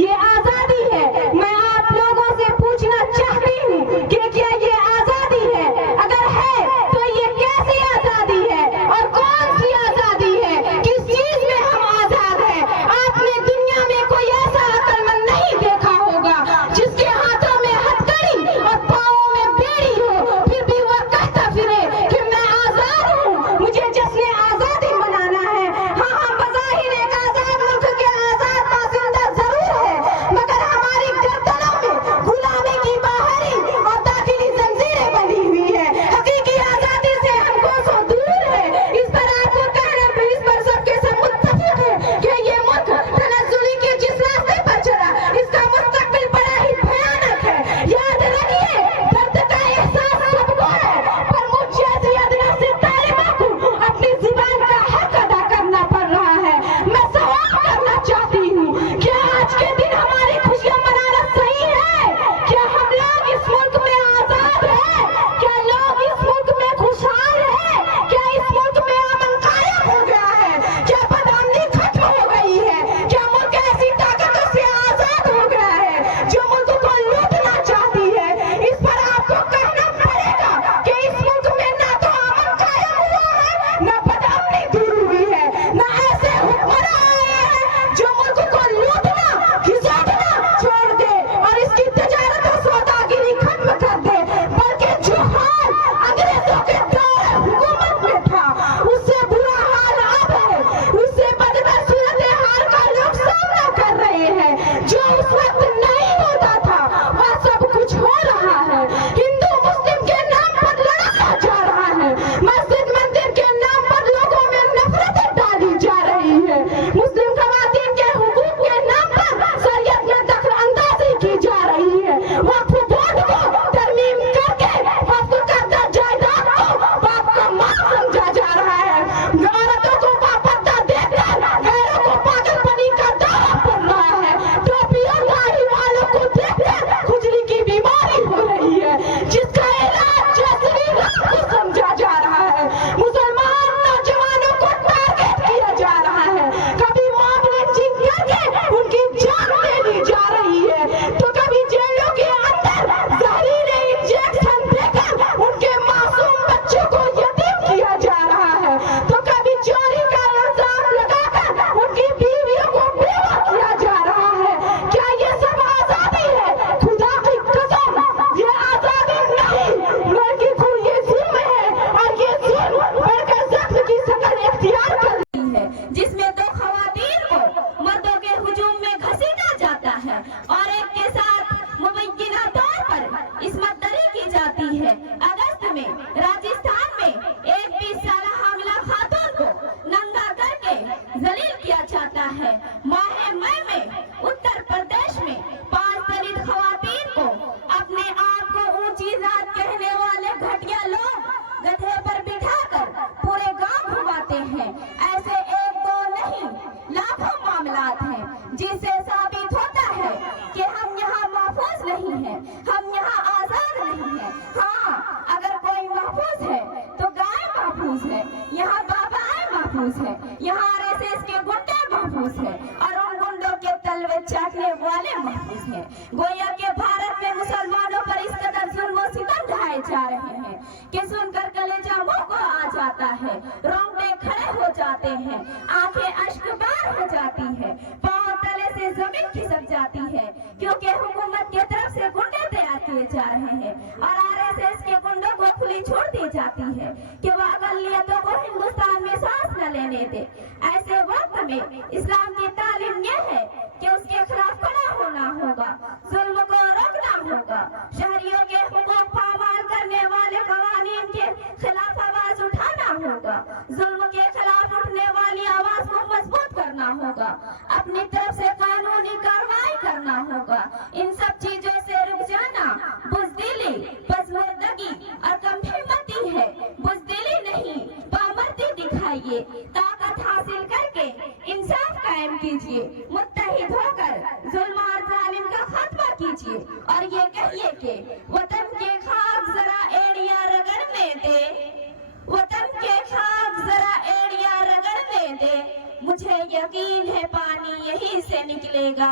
ये आजादी है। मैं आप लोगों से पूछना चाहती हूँ कि क्या ये आजादी है? अगर है तो ये कैसी आजादी है और कौन सी आजादी है? किस चीज में हम आजाद हैं? आपने दुनिया में कोई ऐसा अक्लमंद नहीं देखा होगा जिसके हाथों में हथकड़ी और पाँवों में बेड़ी हो, फिर भी वह कहता फिरे कि मैं आजाद हूँ, मुझे जश्न आजादी मनाना है। हाँ, हम बज़ाहिर एक आजाद मुल्क के आजाद बासिंदा जरूर है, मगर हमारी गर्दनों में गुलामी की बाहरी और दाखिली जंजीरें बनी हुई है। हकीकी आजादी से हम कोसों दूर है। इस पर आपको कहने पर इस पर सबके सब मुत्तफिक है कि ये मुल्क तनज़्ज़ुली के जिस रास्ते पर चला, इसका मुस्तकबिल बड़ा ही भयानक है। याद रखिए, दर्द का एहसास सबको है, पर मुझ जैसी अदना से तालिबा को अपनी जुबान का हक अदा करना पड़ रहा है। मैं सवाल करना चाहती हूँ, क्या आज के दिन हमारी खुशियाँ मनाना सही है? क्या हम लोग इस मुल्क में आजाद हैं? क्या लोग इस मुल्क में खुशहाल हैं? क्या इस मुल्क में अमन कायम हो गया है? क्या बदअमनी खत्म हो गई है? क्या मुल्क ऐसी ताकतों से आजाद हो गया है जो मुल्क को लूटना चाहती है? इस पर आपको कहना पड़ेगा कि इस मुल्क में ना तो अमन कायम हुआ है, ना बदअमनी दूर हुई है, ना ऐसे हुक्मरान आए हैं जो मुल्क को लूटना घिसोटना छोड़ दे और इसकी तजारत और सौदागिरी खत्म कर दे, बल्कि जो हाल अंग्रेजों के दौर हुकूमत में था उससे बुरा हाल अब है, उससे बदतर सूरत हाल का लोग सामना कर रहे हैं। जो उस वक्त नहीं होता था वह सब कुछ हो रहा है। हिंदू मुस्लिम के नाम पर लड़ाया जा रहा है, मस्जिद मंदिर के नाम पर लोगों में नफरतें डाली जा रही है, मुस्लिम खवातीन के हुकूक के नाम पर शरीयत में दखल अंदाजी की जा रही है, वक्फ बोर्ड को तरमीम करके वक्फ करदा जायदाद को बाप का माल समझा जा रहा है, औरतों को बापर्दा देकर गैरों को पागलपनी का दावा पड़ रहा है, टोपी और दाढ़ी वालों को देखकर खुजली की बीमारी हो रही है जिसका इलाज जैसरी रात को समझा जा रहा है, मुसलमान नौजवानों को टारगेट किया जा रहा है, कभी मॉब लिंचिंग करके उनकी जान ले ली जा रही है, तो कभी जेलों के अंदर जहरीले इंजेक्शन देकर उनके मासूम बच्चों को यतीम किया जा रहा है, तो कभी चोरी का इल्जाम लगाकर उनकी बीवियों को बेवा किया जा रहा है। क्या ये सब आजादी है? खुदा की कसम, ये आजादी नहीं बल्कि ये जुल्म है, और ये जुल्म बढ़कर जख्म की शक्ल इख्तियार कर ली है, जिसमें दो खवातीन को मर्दों के हुजूम में घसीटा जाता है और एक के साथ मुबैयना तौर पर इस्मतदरी की जाती है। अगस्त में राजस्थान में एक 20 साला हामिला खातून को नंगा करके जलील किया जाता है। माह मई में उत्तर प्रदेश में 5 दलित खवातीन को अपने आप को ऊंची जात कहने वाले घटिया लोग गधे पर बिठाकर पूरे गांव घुमाते हैं। ऐसे एक दो नहीं, लाखों मामलात हैं जिससे साबित होता है कि हम यहाँ महफूज नहीं हैं, हम यहाँ आजाद नहीं हैं। हाँ, अगर कोई महफूज है तो गाय महफूज है, यहाँ बाबाएं महफूज है, यहाँ आरएसएस के गुंडे महफूज है और उन गुंडों के तलवे चाटने वाले महफूज हैं। गोया के भारत में मुसलमानों पर इस कदर जुल्म और सितम ढाए जा रहे हैं कि सुनकर कलेजा मुंह को आ जाता है, रोंगटे खड़े हो जाते हैं, आंखें अश्कबार हो जाती है, पांव तले से जमीन खिसक जाती है, क्योंकि हुकूमत की तरफ से गुंडे तैयार किए जा रहे हैं और आरएसएस के गुंडों को खुली छोड़ दी जाती है कि वह अक़लियतों को हिंदुस्तान में सांस न लेने दे। ऐसे वक्त में इस्लाम की तालीम यह है कि उसके खिलाफ खड़ा होना होगा, जुल्म को रोकना होगा, शहरियों के हुकूक पामाल करने वाले कवानीन के खिलाफ आवाज उठाना होगा, जुल्म के खिलाफ उठने वाली आवाज को मजबूत करना होगा, अपनी तरफ से कानूनी कार्रवाई करना होगा। इन सब चीजों से रुक जाना बुज़दिली, पसमुर्दगी और कमहिम्मती है। बुज़दिली नहीं, पामर्दी दिखाइए, ताकत हासिल करके इंसाफ कायम कीजिए, मुत्तहिद होकर जुल्म और जालिम का खात्मा कीजिए और ये कहिए कि वतन के खाक जरा एड़ियां रगड़ने दे, वतन के खाक जरा एड़ियां रगड़ने दे, मुझे यकीन है पानी यहीं से निकलेगा।